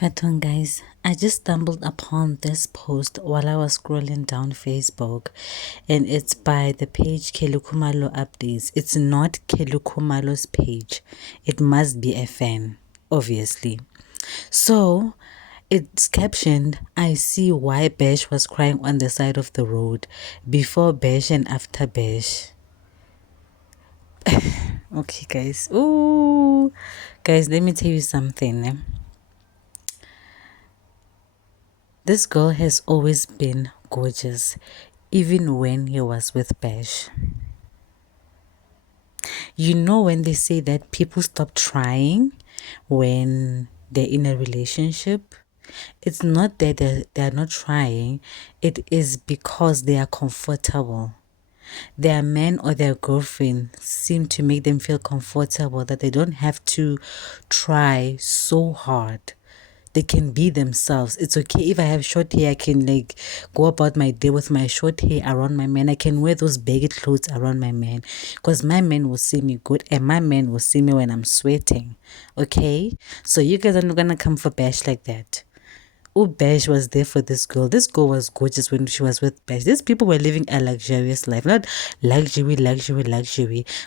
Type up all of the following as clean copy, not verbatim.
Pardon, guys. I just stumbled upon this post while I was scrolling down Facebook, and it's by the page Kelukumalo Updates. It's not Kelukumalo's page, it must be a fan, obviously. So it's captioned, I see why Besh was crying on the side of the road, before Besh and after Besh. Okay, guys. Ooh, guys, let me tell you something. This girl has always been gorgeous, even when he was with Bash. You know, when they say that people stop trying when they're in a relationship, it's not that they're not trying, it is because they are comfortable. Their man or their girlfriend seem to make them feel comfortable that they don't have to try so hard. They can be themselves. It's okay if I have short hair, I can like go about my day with my short hair around my man. I can wear those baggy clothes around my man because my man will see me good and my man will see me when I'm sweating. Okay? So you guys are not gonna come for bash like that. Oh, Bash was there for this girl. This girl was gorgeous when she was with Bash. These people were living a luxurious life. Not luxury,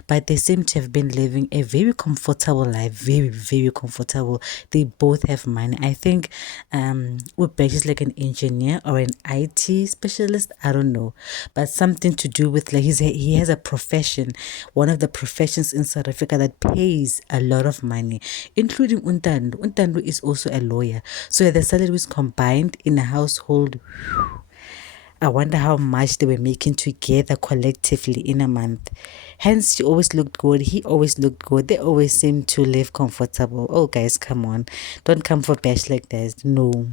but they seem to have been living a very comfortable life. Very, very comfortable. They both have money. I think Bash is like an engineer or an IT specialist. I don't know. But something to do with like he has a profession. One of the professions in South Africa that pays a lot of money, including Untando. Untando is also a lawyer. So the salaries combined in a household, I wonder how much they were making together collectively in a month. Hence, she always looked good. He always looked good. They always seemed to live comfortable. Oh, guys, come on. Don't come for bash like that. No.